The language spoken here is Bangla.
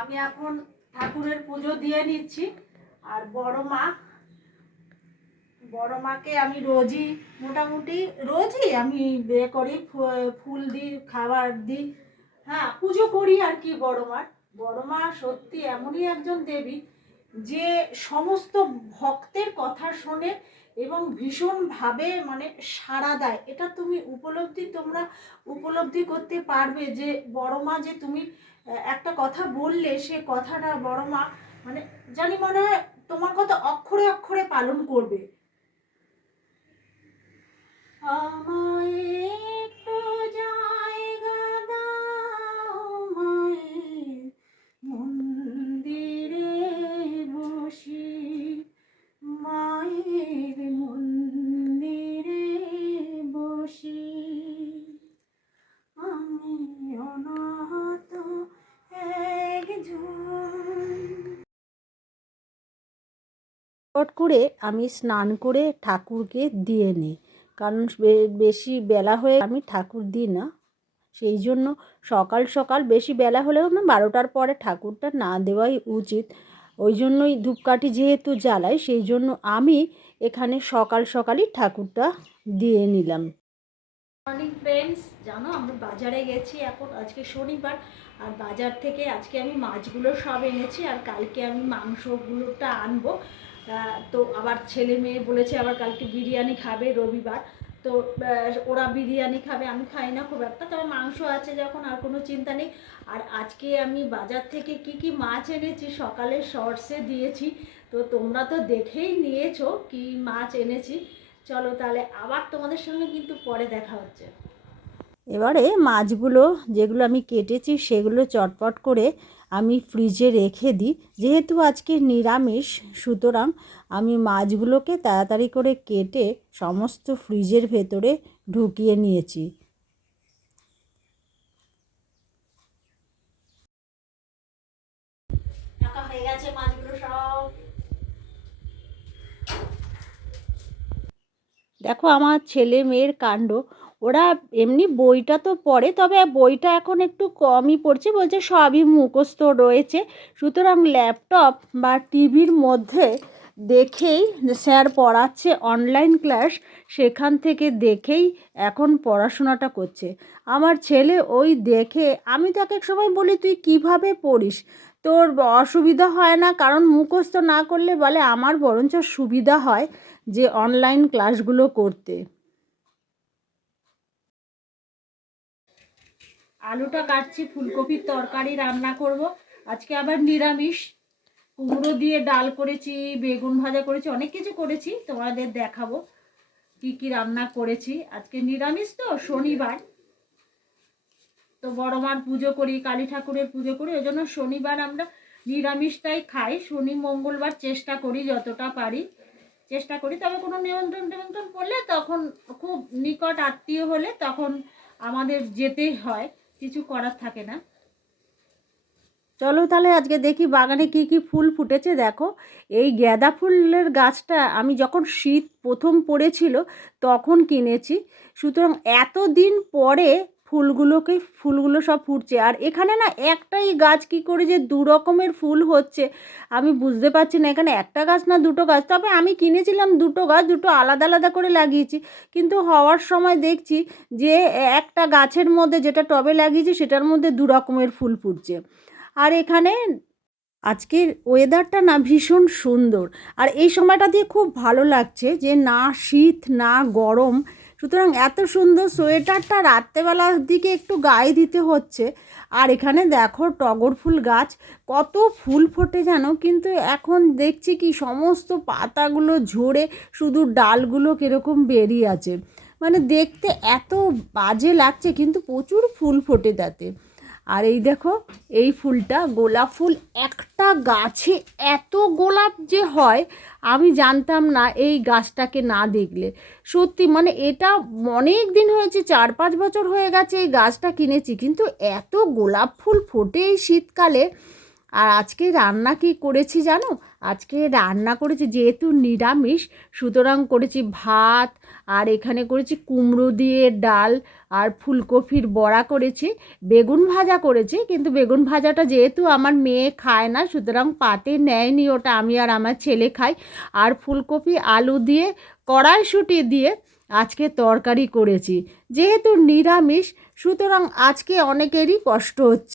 আমি এখন ঠাকুরের পুজো দিয়ে নিচ্ছি। আর বড় মা, বড় মাকে আমি রোজই, মোটামুটি রোজই আমি বে করি ফুল দিই, খাবার দিই। হ্যাঁ পুজো করি আর কি বড় মার। বড় মা সত্যি এমনই একজন দেবী, যে সমস্ত ভক্তের কথা শোনে এবং ভীষণভাবে মানে সাড়া দেয়। এটা তুমি উপলব্ধি তোমরা উপলব্ধি করতে পারবে যে বড় মা যে তুমি একটা কথা বললে সে কথাটা বড় মা মানে জানি মনে হয় তোমার কথা অক্ষরে অক্ষরে পালন করবে। আমায় একটু জায়গা চট করে আমি স্নান করে ঠাকুরকে দিয়ে নিই। কারণ বেশি বেলা হয়ে আমি ঠাকুর দিই না। সেই জন্য সকাল সকাল বেশি বেলা হলেও না বারোটার পরে ঠাকুরটা না দেওয়াই উচিত। ওই জন্যই ধূপকাঠি যেহেতু জ্বালাই, সেই জন্য আমি এখানে সকাল সকালই ঠাকুরটা দিয়ে নিলাম। মর্নিং ফ্রেন্ডস জানো আমরা বাজারে গেছি এখন, আজকে শনিবার। আর বাজার থেকে আজকে আমি মাছগুলো সব এনেছি, আর কালকে আমি মাংসগুলোটা আনব। তো আবার ছেলে মেয়ে বলেছে আবার কালকে বিরিয়ানি খাবে রবিবার। তো ওরা বিরিয়ানি খাবে, আমি খাই না খুব একটা। তবে মাংস আছে যখন, আর কোনো চিন্তা নেই। আর আজকে আমি বাজার থেকে কি কি মাছ এনেছি, সকালে শর্টসে দিয়েছি। তো তোমরা তো দেখেই নিয়েছো কি মাছ এনেছি। চলো তাহলে আবার তোমাদের সঙ্গে কিন্তু পরে দেখা হচ্ছে। এবারে মাছগুলো যেগুলো আমি কেটেছি, সেগুলো চটপট করে আমি ফ্রিজে রেখে দিই। যেহেতু আজকে নিরামিষ, সুতরাং আমি মাছগুলোকে তাড়াতাড়ি করে কেটে সমস্ত ফ্রিজের ভেতরে ঢুকিয়ে নিয়েছি। দেখো আমার ছেলে মেয়ের কাণ্ড, ওরা এমনি বইটা তো পড়ে, তবে বইটা এখন একটু কমই পড়ছে বলছে সবই মুখস্থ রয়েছে। সুতরাং ল্যাপটপ বা টিভির মধ্যে দেখেই স্যার পড়াচ্ছে, অনলাইন ক্লাস সেখান থেকে দেখেই এখন পড়াশোনাটা করছে। আমার ছেলে ওই দেখে, আমি তাকে এক সময় বলি, তুই কীভাবে পড়িস? তোর অসুবিধা হয় না? কারণ মুখস্থ না করলে বলে, আমার বরঞ্চ সুবিধা হয়। যে অনলাইন ক্লাসগুলো করতে। আলুটা কাটছি, ফুলকপির তরকারি রান্না করব। আজকে আবার নিরামিষ। কুমড়ো দিয়ে ডাল করেছি, বেগুন ভাজা করেছি, অনেক কিছু করেছি, তোমাদের দেখাবো কি কি রান্না করেছি। আজকে নিরামিষ তো, শনিবার। তো বড় মার পুজো করি, কালী ঠাকুরের পুজো করি, ওই জন্য শনিবার আমরা নিরামিষটাই খাই। শনি মঙ্গলবার চেষ্টা করি যতটা পারি। চেষ্টা করি, তবে কোনো নিমন্ত্রণ টিমন্ত্রণ পড়লে তখন খুব নিকট আত্মীয় হলে তখন আমাদের যেতেই হয়, কিছু করার থাকে না। চলো তাহলে আজকে দেখি বাগানে কি কি ফুল ফুটেছে, দেখো। এই গাঁদা ফুলের গাছটা আমি যখন শীত প্রথম পড়েছিল তখন কিনেছি। সুতরাং এতদিন পরে ফুলগুলোকে ফুলগুলো সব ফুটছে। আর এখানে না একটাই গাছ কি করে যে দু রকমের ফুল হচ্ছে। আমি বুঝতে পারছি না, এখানে একটা গাছ না দুটো গাছ? তবে আমি কিনেছিলাম দুটো গাছ, দুটো আলাদা আলাদা করে লাগিয়েছি। কিন্তু হওয়ার সময় দেখছি যে একটা গাছের মধ্যে যেটা টবে লাগিয়েছি, সেটার মধ্যে দু রকমের ফুল ফুটছে। আর এখানে আজকের ওয়েদারটা না ভীষণ সুন্দর। আর এই সময়টা দিয়ে খুব ভালো লাগছে যে না শীত, না গরম সুতরাং এত সুন্দর সোয়েটারটা রাত্রেবেলার দিকে একটু গায়ে দিতে হচ্ছে। আর এখানে দেখো টগর ফুল গাছ, কত ফুল ফোটে জানো কিন্তু এখন দেখছি কি সমস্ত পাতাগুলো ঝরে, শুধু ডালগুলো কীরকম বেরিয়ে আছে। মানে দেখতে এত বাজে লাগছে, কিন্তু প্রচুর ফুল ফোটে তাতে। আর এই দেখো, এই ফুলটা গোলাপ ফুল একটা গাছে এত গোলাপ যে হয়, আমি জানতাম না এই গাছটাকে না দেখলে। সত্যি মানে এটা অনেক দিন হয়েছে, চার পাঁচ বছর হয়ে গেছে এই গাছটা কিনেছি, কিন্তু এত গোলাপ ফুল ফোটে এই শীতকালে। আর আজকে রান্না কি করেছি জানো? আজকে রান্না করেছি যেহেতু নিরামিষ, সুতরাং করেছি ভাত, আর এখানে করেছি কুমড়ো দিয়ে ডাল আর ফুলকপির বড়া করেছি। বেগুন ভাজা করেছি, কিন্তু বেগুন ভাজাটা যেহেতু আমার মেয়ে খায় না, সুতরাং পাতে নেয়নি ওটা, আমি আর আমার ছেলে খাই। আর ফুলকপি, আলু দিয়ে, কড়াইশুঁটি দিয়ে আজকে তরকারি করেছি। যেহেতু নিরামিষ, সুতরাং আজকে অনেকেরই কষ্ট হচ্ছে।